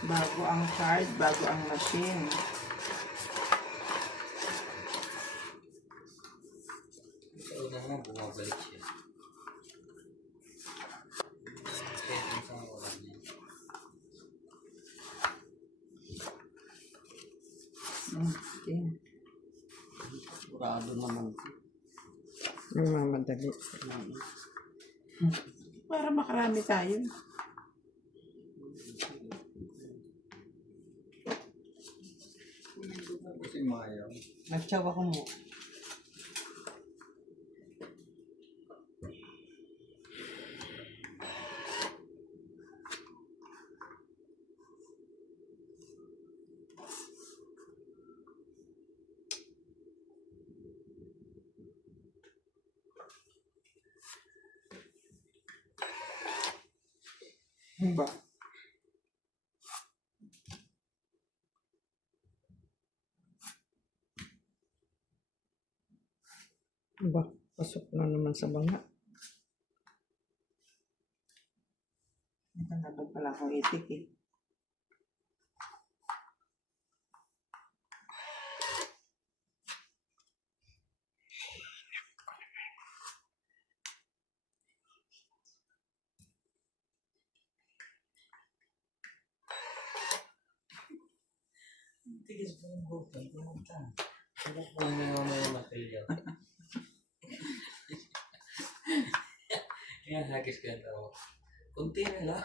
Bago ang card, bago ang machine. Sa una mo, bumabalik siya. Settings ang wala niya. Okay. Sigurado naman. Mamadali. Para makarami tayo. Kasi mayaw. Nagtsawa ko mo. Ba? Ba? Pasok na naman sa banga. Dapat pala akong itik eh. Tigis mo yung button. Pumunta. Hindi ko lang yung mga material. Kaya hagis ka na ako. Kunti na lang.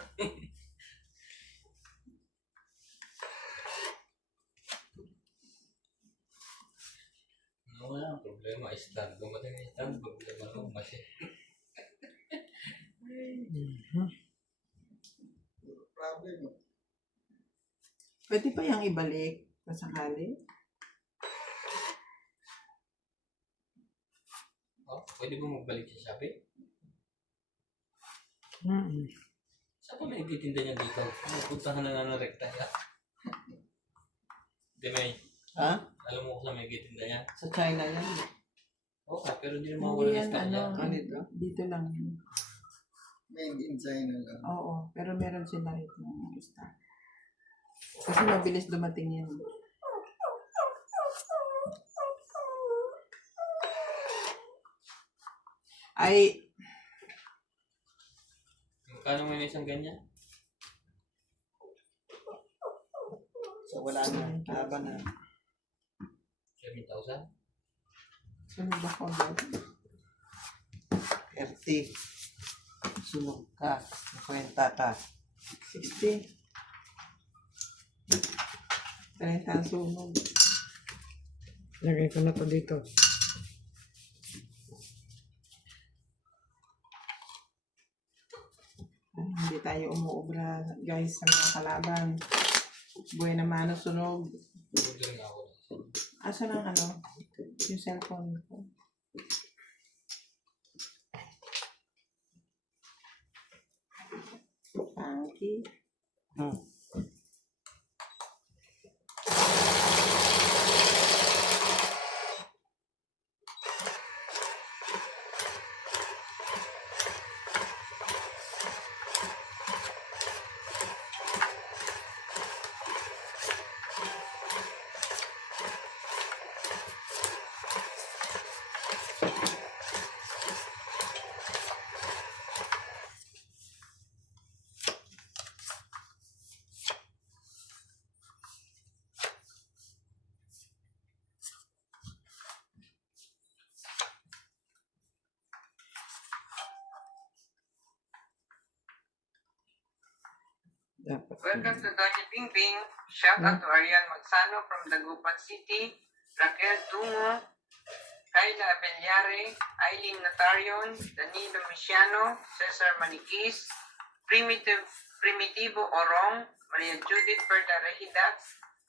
Wala ang problema. Stand. Dumating na stand. Problema ng machine. Problem. Pwede pa yung ibalik kung sakali? Oh, pwede ba magbalik sa Shopee? Mm. Saan pa may titinda niya dito? Puntahan na lang ng rekta niya. Di may, Ha? alam mo kung saan may titinda niya? Sa China yan. Oo, pero di naman Hindi wala yan, stock ano, niya. Ano ito? dito lang. Made in China lang. Oo, pero meron sila ito ng stock. Kasi mabilis dumating yan. Ay, Magkano may isang ganyan? So wala na. Laban na. 7,000? sunod ako agad. 30. Sunog ka. Kwenta ka. 60. 30 ang sunog. Lagay ko na to dito. Hindi tayo umuubra, guys, sa mga kalaban. Buhay na mano sunog. Ordering ako. Asa lang ano? Yung cellphone ko. Funky. Dapat. Welcome to Doña Ping Ping. Shout out to Ariel Magsano from Dagupan City, Raquel Tungo, Kayla Abellare, Eileen Natarion, Danilo Misiano, Cesar Maniquis, Primitivo Orong, Maria Judith Perda Regida,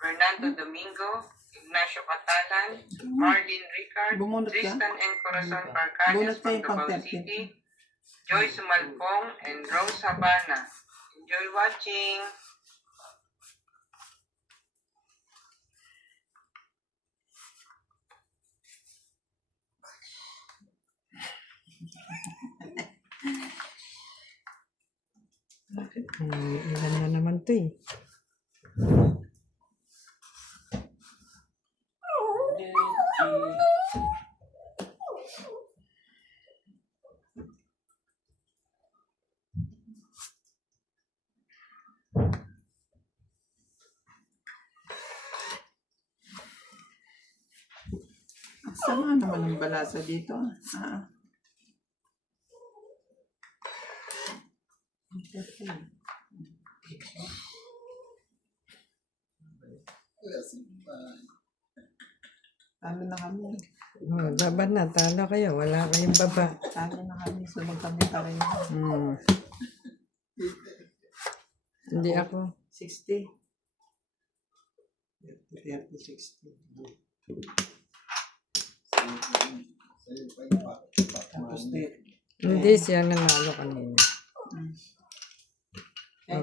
Fernando Domingo, Ignacio Catalan, Marlene Ricard, Bumunot ka? Tristan N. Corazon Parcañas Bunot from kayo pang Davao 30. City, Joyce Sumalpong, and Rose Habana. Enjoy watching! Ilan na naman to eh. Sama naman ang balasa dito. Ah. Talo na kami. Oh, laban na, talo kayo. Wala kayong baba. Talo na kami. Sunod kami pa rin. Hmm. Hindi ako. 60. 30, 60. Tapos di. Hindi siya nanalo kanina. Eh,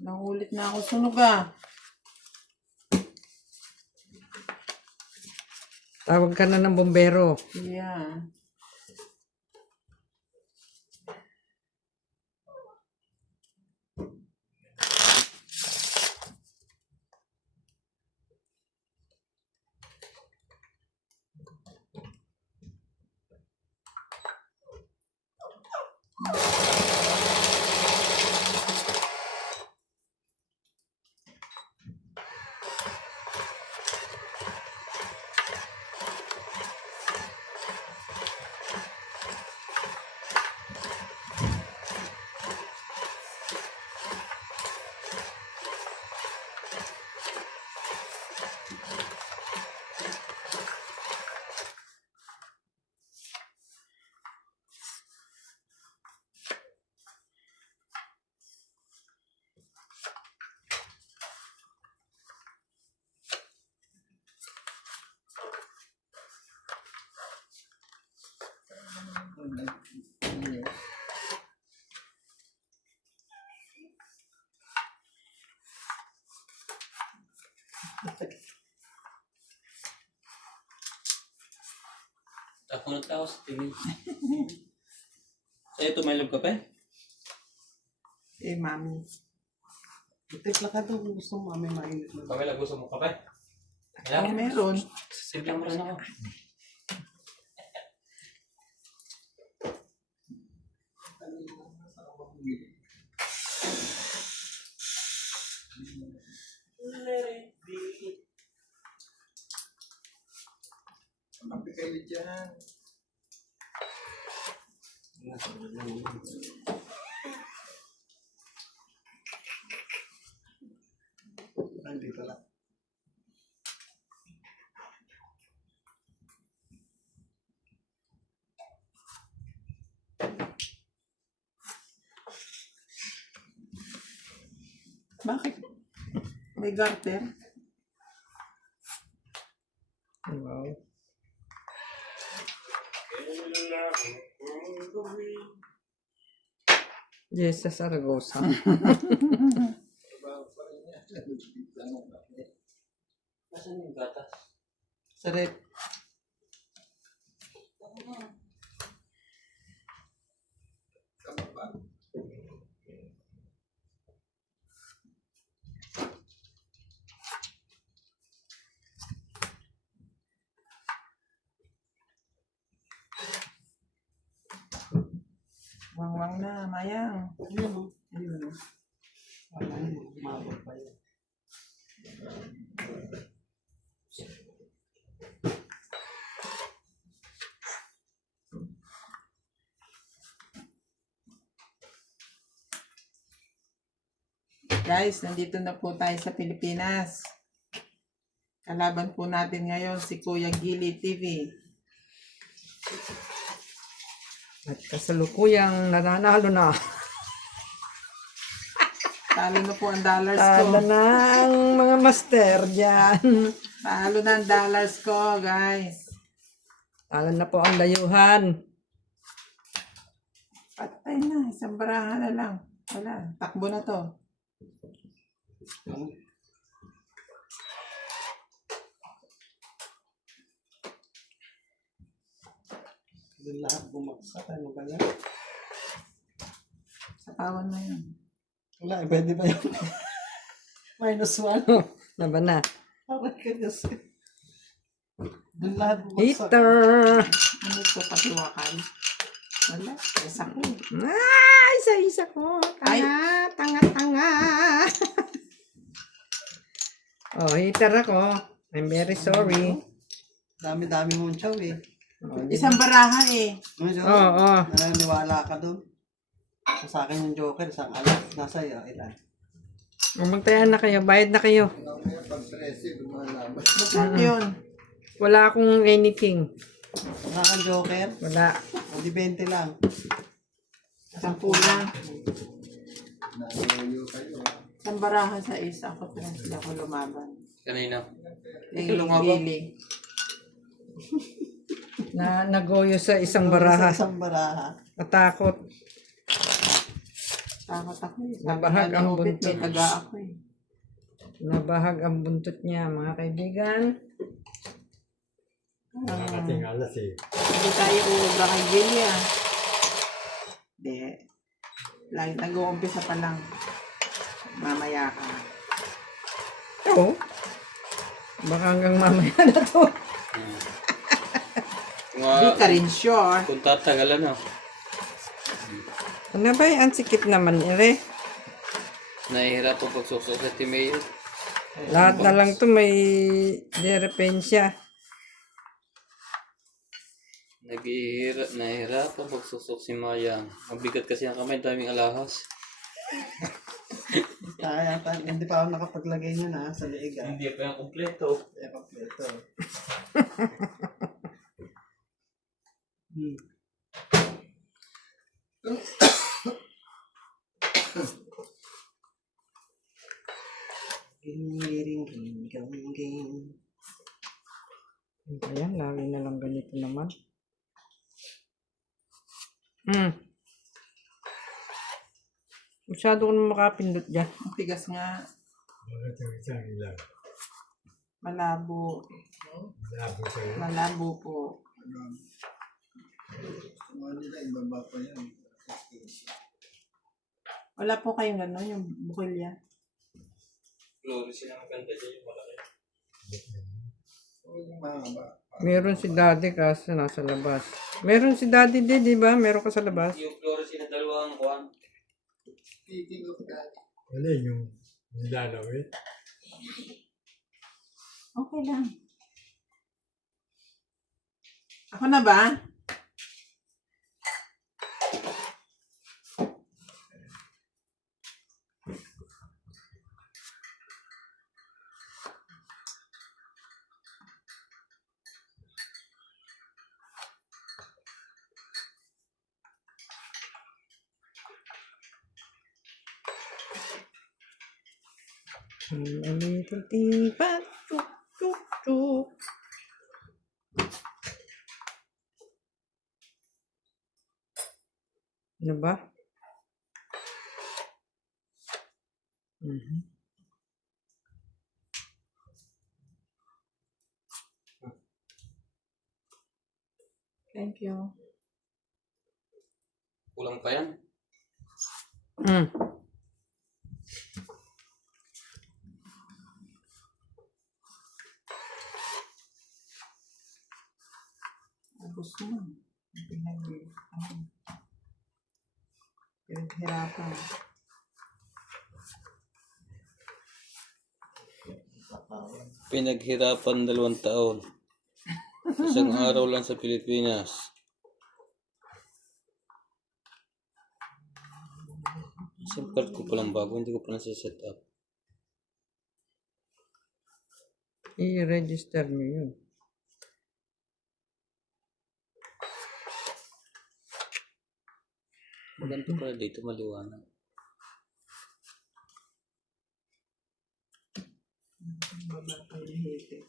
Nangulit na ako. Sunog ah. Tawag ka na ng bombero. Yeah. Ako na tao sa TV. So ito may love kape? Eh, mami. Timpla ka doon kung gusto mo, may mainit na. Kami lang gusto mo kape? Kung meron. Simple mo rin ako. Kapi kayo dyan. Nandito lang. Bakit? May garter? Wow. Jesus Aragosa. Nasaan yung gatas? Sarap. Wang-wang na, mayang. Ayun. Wala yun. Umabot pa yun. Guys, nandito na po tayo sa Pilipinas. Kalaban po natin ngayon si Kuya Gili TV. At kasalukuyang nananalo na. Talo na po ang dollars ko. Talo na ang mga master dyan. Talo na ang dollars ko, guys. Talo na po ang layuhan. Patay na, isang barahan na lang. Wala, takbo na to. Doon lahat bumagsak. Ano ba yan? Sapawan mo yun. Wala, pwede ba yun? -1. Laban na. Parang kanyas. Doon lahat bumagsak. Heater! Ano ito patiwakal? Wala. Isa ko. Ah, isa-isa ko. Tanga. Oh, heater ako. I'm very sorry. Dami-dami mong chow eh. Isang baraha eh. Ano, Joe? Oo. Naniniwala ka doon. Sa akin yung Joker, isang alat. Nasa iyo, ilan? Magtayan na kayo. Bayad na kayo. Magkano yun? Wala akong anything. Wala kang Joker? Wala. Hindi 20 lang. 10 lang. Isang baraha sa isa. Ako hindi ako lumaban. Kanina. Gili. Nagoyo sa isang baraha. Isang baraha. Matakot. Takot ako eh. Sabi Nabahag nga ni ang Obit, buntot. may taga ako eh. Nabahag ang buntot niya, mga kaibigan. Hindi tayo uubra kay Gili ah. Hindi. Lagi nag-uumpisa pa lang. Mamaya ka. Oo. Baka hanggang mamaya na to. Hindi ka rin sure. Kung tatagalan na. Ano ba yan? Sikip naman, ere. Nahihirap ang pagsusok sa timail. Lahat na lang to may derepensya. Nahihirap ang pagsusok si Maya. Mabigat kasi ang kamay, daming alahas. Kaya, hindi pa ako nakapaglagay niya na sa liig ah. Hindi pa yung kumpleto. Kaya kompleto. Ging. Ayan, lagi na lang ganito naman. Masyado ko naman makapindot dyan. Ang tigas nga. Malabo. Malabo po. Wala po kayong gano'n, yung bukilya. Glory sila maganda dyan yung malaki. Meron si daddy kasi nasa labas. Meron si daddy din, di ba? Meron ka sa labas. Yung glory sila dalawang kuwan. Wala yung nilalaw eh. Okay lang. Ako na ba? A little teapot. Tuk, tuk, tuk. Ano ba? Thank you. Kulang pa yan. Gusto mo. Pinaghirapan. Pinaghirapan 2 taon. Isang araw lang sa Pilipinas. SIM card ko palang bago, hindi ko pa nasa-set up. I-register mo yun. Maganda pala dito, maliwanag. Baba pa yung heater.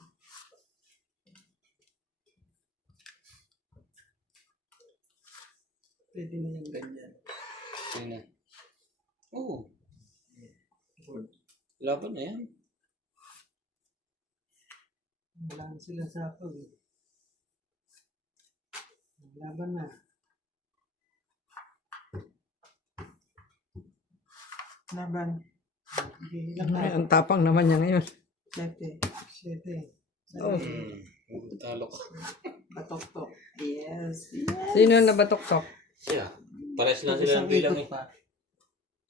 Pwede na yung ganyan. Yun na. Oo. Laban na yan. Wala na sila sa ako eh. Laban na. Laban. Sige, ilang Ay, tayo? ang tapang naman niya ngayon. 7. 7. Oh. Talo ka. Batok-tok. Yes. Yes. Sino na batok-tok? Siya. Pares lang sila Isang ng bilang ikot eh. pa.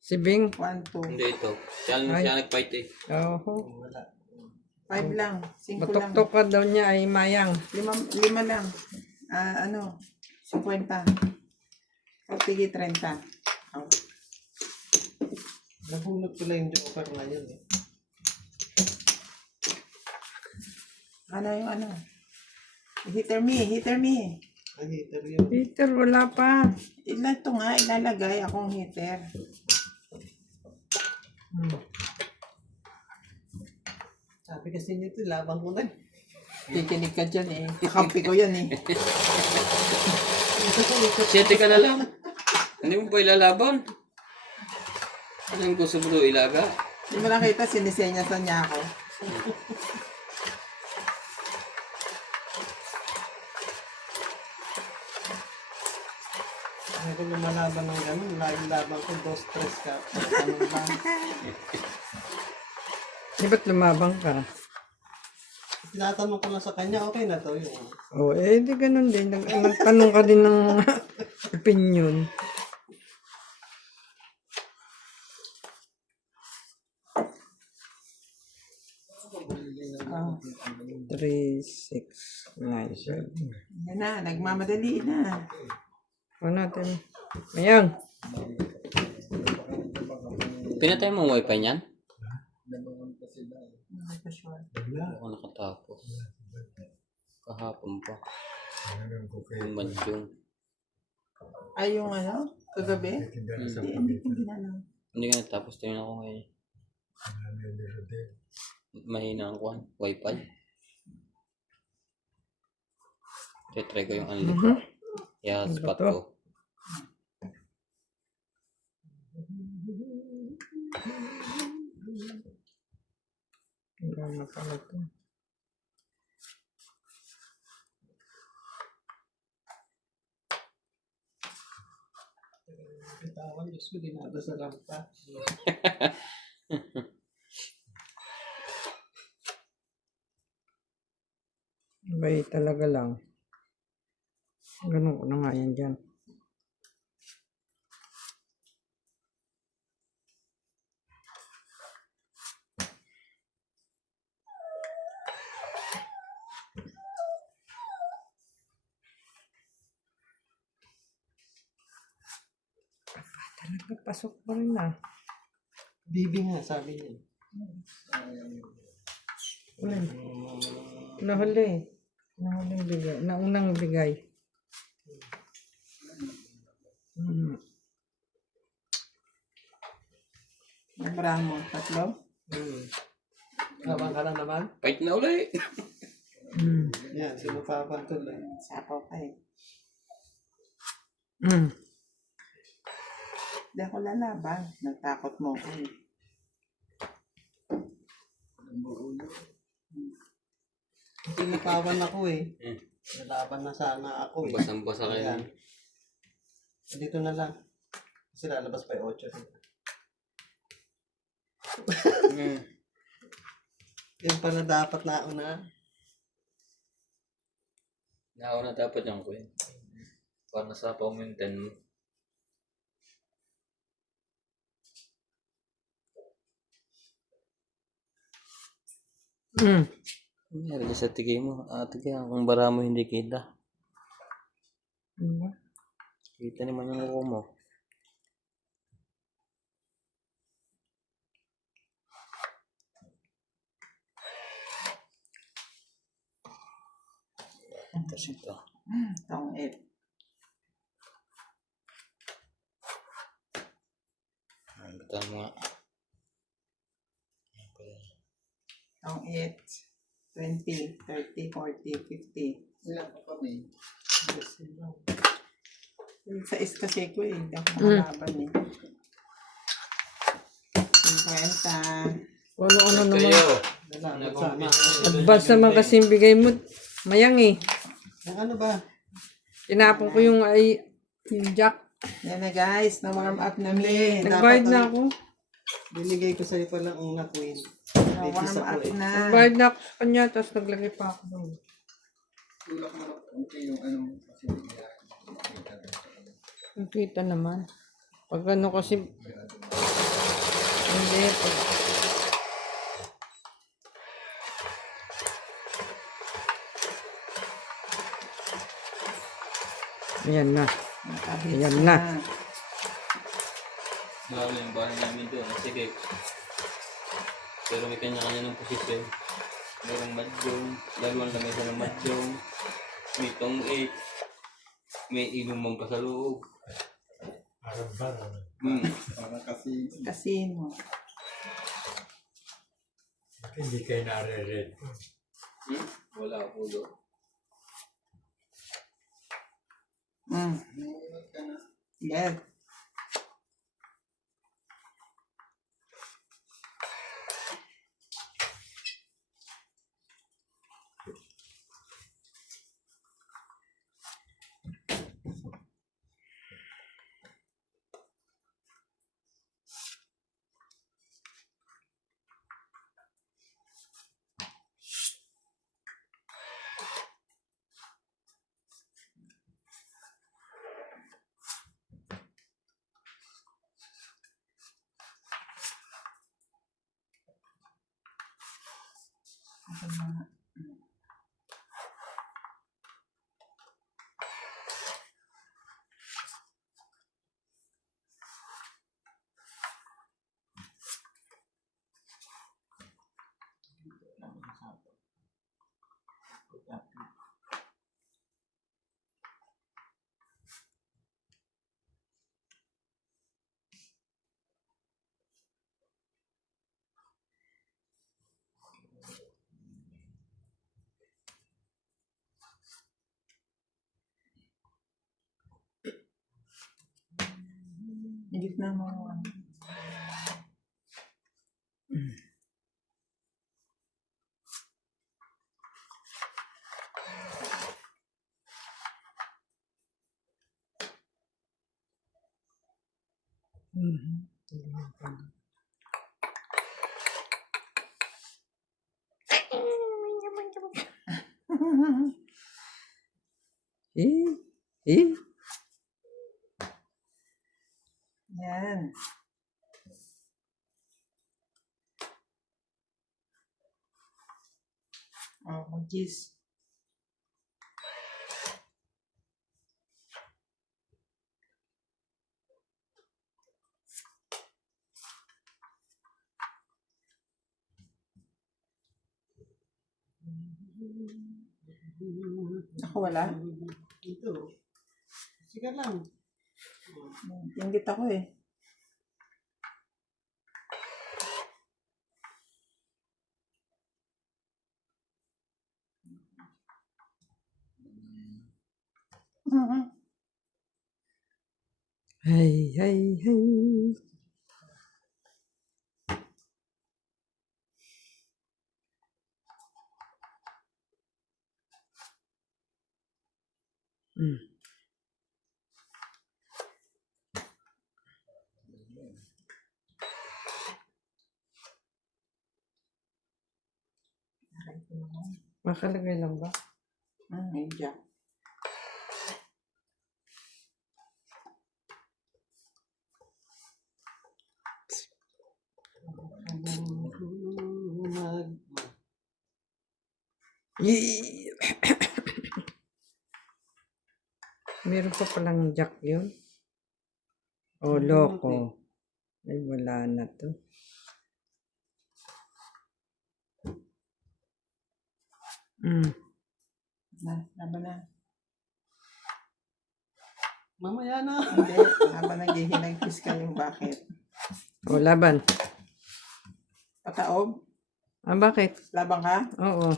Si Bing? 1, 2. Hindi ito. Siya, Ay. siya nag-fight eh. Oo. Wala. 5 lang. 5 lang. Batok-tok ka daw niya ay mayang. 5 lang. 50. O, sige, 30. Oh. Nabunot ko lang yung joker ngayon eh. Ano yung ano? Hitter me. Ang hitter yun. Peter, wala pa. Ito nga, ilalagay akong hitter. Sabi kasi nito, laban ko na. Kikinig ka dyan eh. Kakampi ko yan eh. 7 ka na lang. Hindi mo ba ilalaban? Ano yung gusto mo doon ilaga? Hindi mo nakita, sinisenyasan niya ako. Ano ko lumalaban ng ganun, laging laban ko, 2-3 ka. Ano lang. Di ba't lumabang ka? Tinatanong ko lang sa kanya, okay na to yun. Oo, di ganun din. Nagtanong ka din ng opinion. Oh. 3, 6, 9, 7. Yan na, nagmamadali na. Ano natin? Mayang. Pinatay mo ang wifi niyan? Wala. Ako nakatapos. Kahapon pa. Ano ko kayo? Yung madyong. Ay, yung ano? Kagabi? Tindahan sa Hindi ko pagitan. ginalaw. Hindi nga natapos. Tingnan ako ngayon. Ano yung hotel? Mahina ang kuhan. Wifi. Try ko yung unlimited. Yeah, spot to? ko. Wala na pala ito. Bitawan, Diyos ko, dinadasalan pa. Bay talaga lang. Ganun ko na nga yan dyan. Talaga pasok pa rin ah. Bibi nga, sabi niya. Ulan. Nahuli. Nahuling bigay. Naunang bigay. Nabrahan mo, 3? Laban ka na naman? Fight na ulit. Yan, sino papantol eh. Sapaw ka eh. Hindi ako lalaban. Nagtakot mo ko eh. Tinatawan ako eh. Nalaban na sana ako eh. Basang-basa kayo. Ayan. Dito na lang. Kasi lalabas pa yung 8. Yan pala dapat na una. Nauna dapat yung kuya. Para nasa paumintan mo. Nangyari ka sa tigay mo. Tigay, kung bara mo hindi kita. Kita naman yung uko mo. Tapos ito. Tong 8. Ito mga. Tong 8. 20, 30, 40, 50. Ilan pa kami? Sa is kasi ko eh. Hindi ako makalaban eh. 50. Ano naman. Kayo. Nalaban sana. Advance naman kasi yung bigay mo. Mayang eh. Yung ano ba? Tinapon ko yung jack. Yan na guys, na-warm up namin. Nagbayad na ako. Binigay ko sa'yo pa lang una, Queen. Na-warm isa po up eh. na. Nagbayad na ako sa kanya, tapos naglagay pa ako doon. Tulak mo na konti yung ano mo kasi Nakita naman. Pag ano kasi, hindi. Ayan na. Nakahits Ayan na. Lalo yung bahay namin doon. Sige. Pero may kanya-kanya ng posisyon. Merong madyong, dalawang lamesa ng madyong, may tong 8, may inuman pa sa loob. parang barang. Parang kasi, Casino. Hindi kayo nare-red. Wala po doon. Yes. Gitna mo. Yan. Oh, mag-gis. Ako wala. ito. Sige lang. Tinggit ako eh. Hay, hay, hay. Makalagay lang ba? Hindi. Meron pa palang jack yun. Oh, loko. Ay, wala na to. Laban na. Mamaya na. Hindi. Laban naghihinagpis ka yung bakit. Oh, laban. Pataob? Bakit? Laban ka? Oo.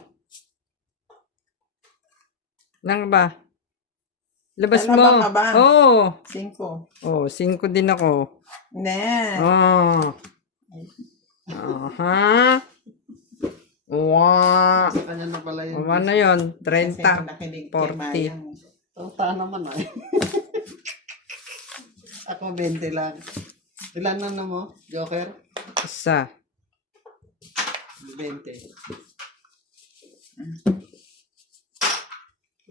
Lang ba? Labas mo. Lalaban ka ba? Oo. 5. Oh, 5 din ako. Ne. Oh. Aha. Wow. Sa kanya na pala yun. Ano yun? Kasi 30. nakinig kay 40. Mayang. Tauta naman ay. Ako 20 lang. Ilan na mo, Joker? Isa. 20.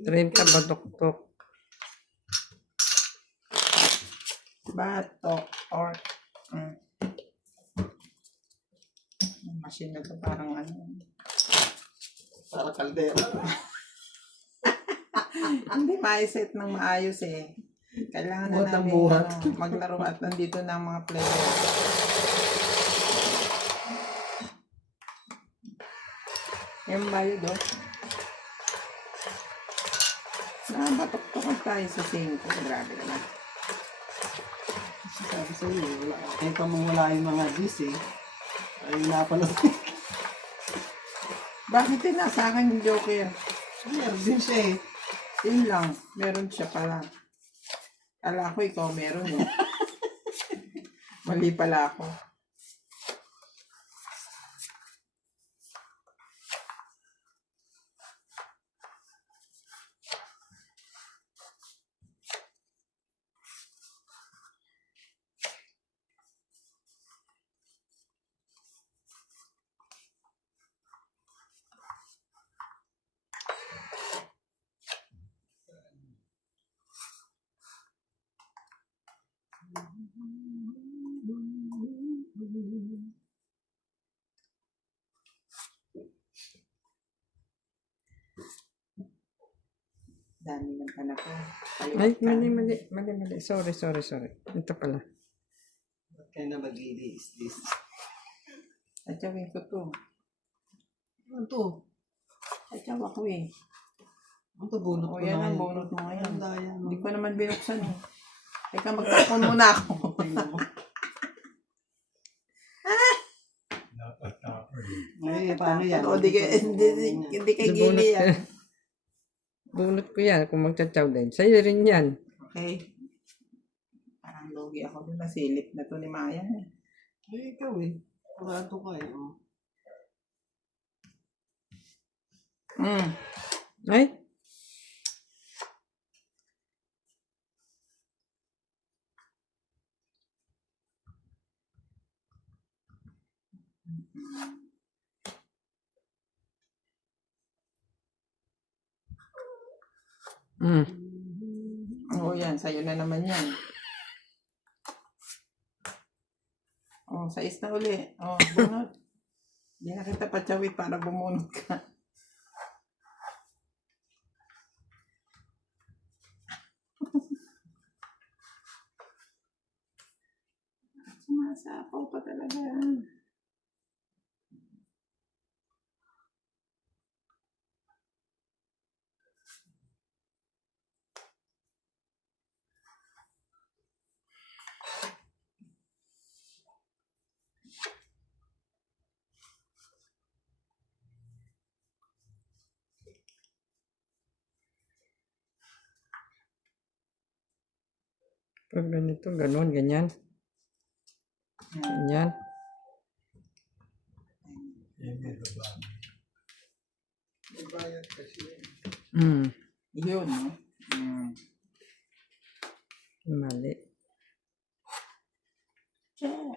30 batok-tok. Batok or yung machine na to parang ano. Para kaldero. Hindi ma-set ng maayos eh. Kailangan na Buhat ang namin buhat. maglaro at nandito na ang mga player. Yung bayo do. Nabatok-tokan tayo sa 5. Grabe naman. Sabi sa iyo, wala. Kahit pa mong wala yung mga G's eh. Ay, napanood. Bakit tinasa akin yung Joker? Meron din siya eh. Yun lang. Meron siya pala. Kala ko ikaw meron eh. Mali pala ako. Dami ng pala ko. Ay, mali. Sorry. Ito pala. What kind of a lady is this? Atsawin ko to. Ano to? Atsawa ko eh. Ano to? Bunot O ko yan na ang ngayon. bonot mo ngayon. Ang daya, no? Hindi ko naman binuksan eh. Teka, magtapon muna ako. Tingnan mo. Dapat ako eh. Ay, paano yan? O, hindi kay Bunot Gili ko. yan. Bunot ko yan kung magtsatsaw din. Sa'yo rin yan. Okay. Parang logi ako doon. Nasilip na to ni Maya eh. Ay, ikaw eh. Kurado ka eh. Oh. Ay, Oo yan. Sa'yo na naman yan. O, 6 na uli. O, bunot. Hindi na kita patsawit para bumunot ka. Sumasapaw pa talaga. pag ganito, ganun, ganyan. Ganyan. Yan yung baba. Ibayad kasi. Yun, no? Mali.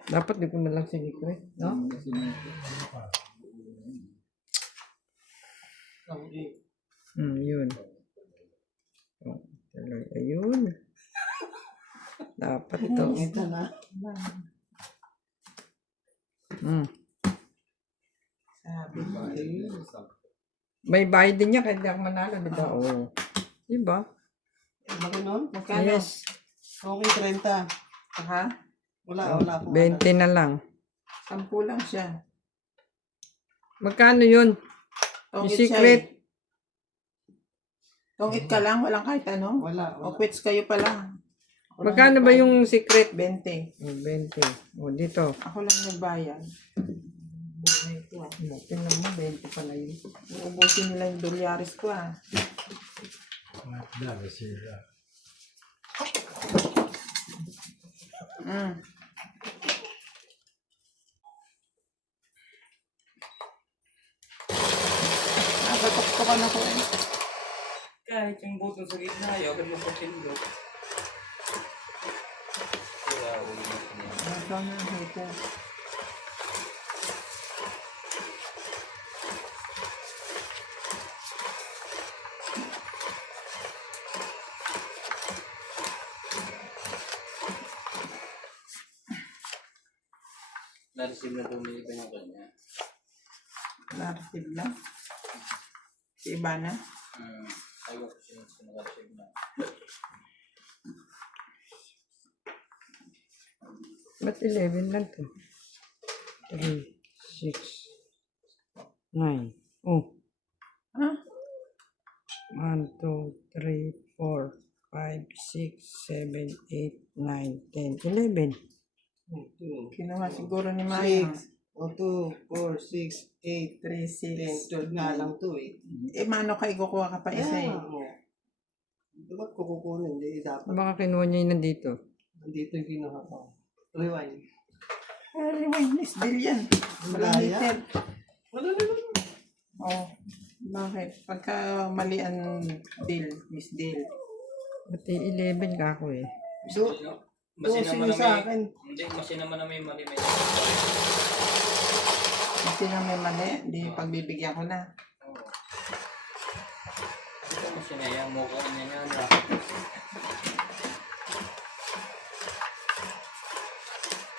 Dapat di ko na lang sinikret, no? Yun. Oh, tuloy. Ayun. Dapat ito. Ito na. Sabi ko. May bayad din niya kahit di ako manalo, di ba? Oo. Di ba? Bakit nun? Magkano? Yes. Okay, 30. Ha? Wala po. 20 na lang. 10 lang siya. Magkano yun? Yung Tongit secret. siya eh. Tongit ka lang, walang kahit ano. Wala. O quits kayo pala. Magkano ba yung secret? 20. 20. O, dito. Ako lang nagbayad. Buhay ko ah. Tingnan mo, 20 pala yun. Uubusin nila yung dolyaris ko ah. At dami sila. Nakatok ko na ko eh. kahit yung button sa gitna, ayaw, agad mo sa pindot. Kaya, uwi na siya. Ikaw na, hater. Na-receive na tumili pa yung kanya. Narrative lang. Si Ivana. Ayaw ko siya naka-receive na. Ba't 11 lang to? 3, 6, 9. Oh. Ha? 1, 2, 3, 4, 5, 6, 7, 8, 9, 10, 11. Kinuha siguro ni Maya. 2, 4, 6, 8, 3, 6. 10, 12 nga lang to eh. Mano kayo kukuha ka pa isa eh. Ba't ko kukunin? Hindi dapat. Baka kinuha niya yung nandito. Nandito yung kinuha ko. Rewind. Rewind, Miss Del yan. Walang Malaya. hater. Wala naman. Oh, bakit? Pagka mali ang Del, Miss Del. Ba't 11 ka ako eh? So, Masin naman na sa may... akin. Hindi, masin naman na may mali. Kasi na may mali, di pagbibigyan ko na. Oo. Ito masin na yan, mukha niya niya na.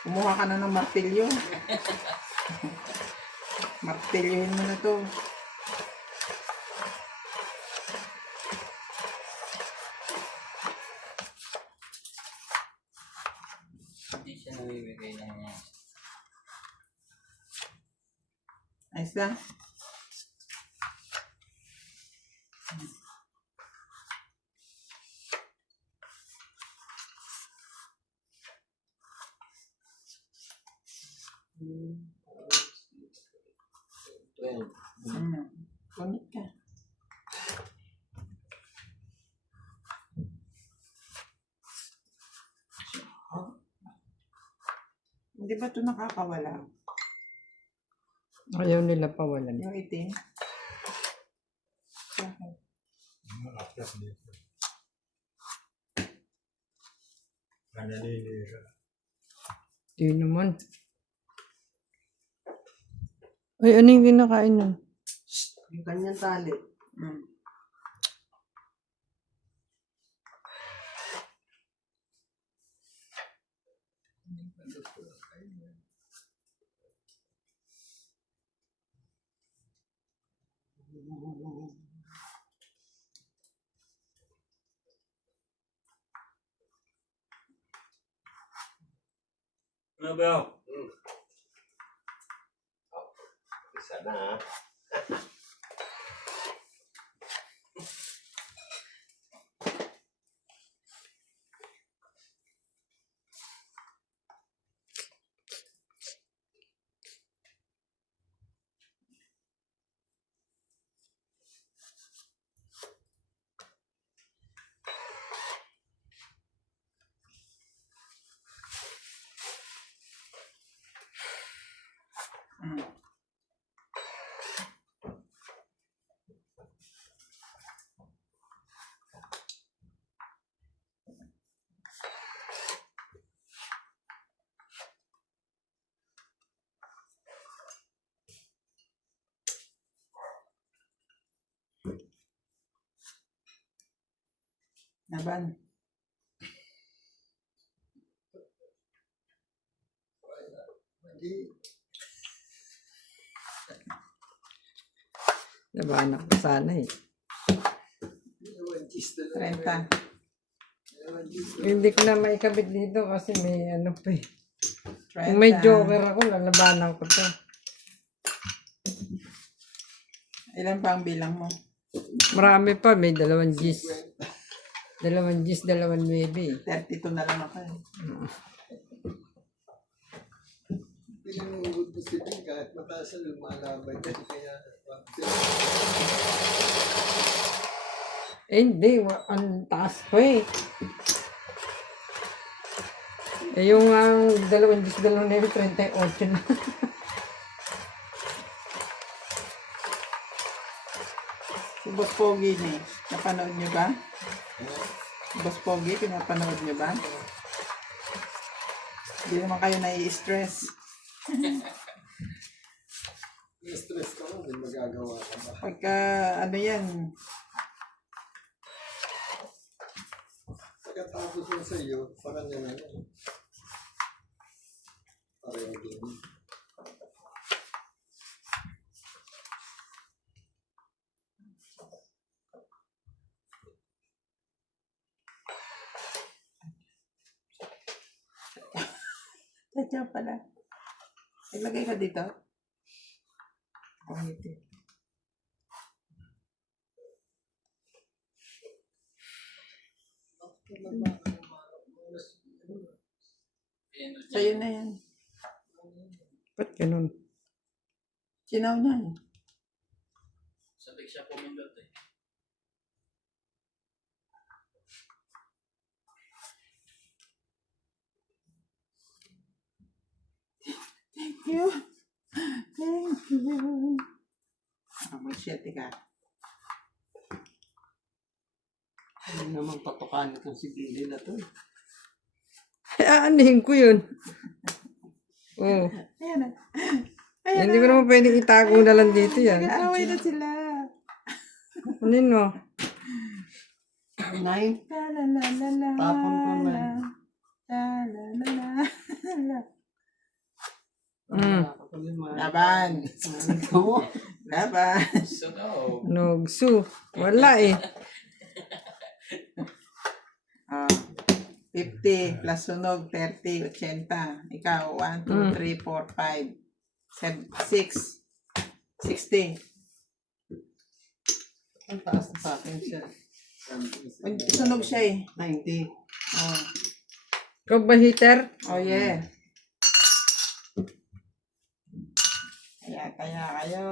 Kumuha ka na ng martilyo. Martilyohin mo na to. Hindi siya nabibigay ng mga... Ayos lang. Kunit ka. Hindi ba ito nakakawala? Ayaw nila pawalan. Yung itim? Bakit? Maakyat dito. Nananilira. Di naman. Ay, ano yung kinakain nun? Yung kanyang tali. Mm. Ano ba? Isa na ha. Mm. Laban. Labanak ko sana eh. 30. Hindi ko na maikabit dito kasi may ano pa eh. 30. Kung may joker ako, lalabanan ko to. Ilan pa ang bilang mo? Marami pa, may 2 G's. 2 G's, 2 baby. 32 na lang ako eh. Pinanungod ko si Ping kahit mataas na lumalabay kasi kaya Eh hindi, ang taas ko eh. Eh yung 2 G's, 2 baby, 38 na. Si Boss Pogi ni. Napanood niyo ba? Boss Pogi, pinapanood niyo ba? Hindi naman kayo nai-stress. stress ka mo, may magagawa ka ba? Pagka, ano yan, Pagkatapos mo sa iyo, sa kanya na yan. Pareho din. sadya pala. Ilagay ka dito. Pangiti. Sa'yo na yan. Ba't ganun? Sinaw niyan. Sabik siya pumindot eh. Thank you. Thank you. Mag-shete ka. Hindi naman patukan itong si Billy na to. Aanihin ko yun. Oh. Ayan na. Ayan Hindi ko naman pwedeng itago na lang dito yan. Nag-aaway na sila. Anin mo? 9. La la la la la. Tapon ko na. La la la la la. Laban. Oo. Laban. So no. Nogsu. Wala eh. 50 plus sunog, 30, 80. Ikaw, 1, 2, 3, 4, 5, 6, 60. Ang taas na sa akin siya. Sunog siya eh. 90. Oh, Ikaw ba heater? oh yeah. Kaya kayo.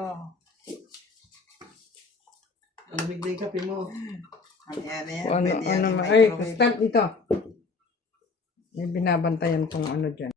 Malamig na yung kape mo. Ayan, ayan. Ano, Pwede yan ano, i-microwave. ay, start dito. May binabantayan tong ano dyan.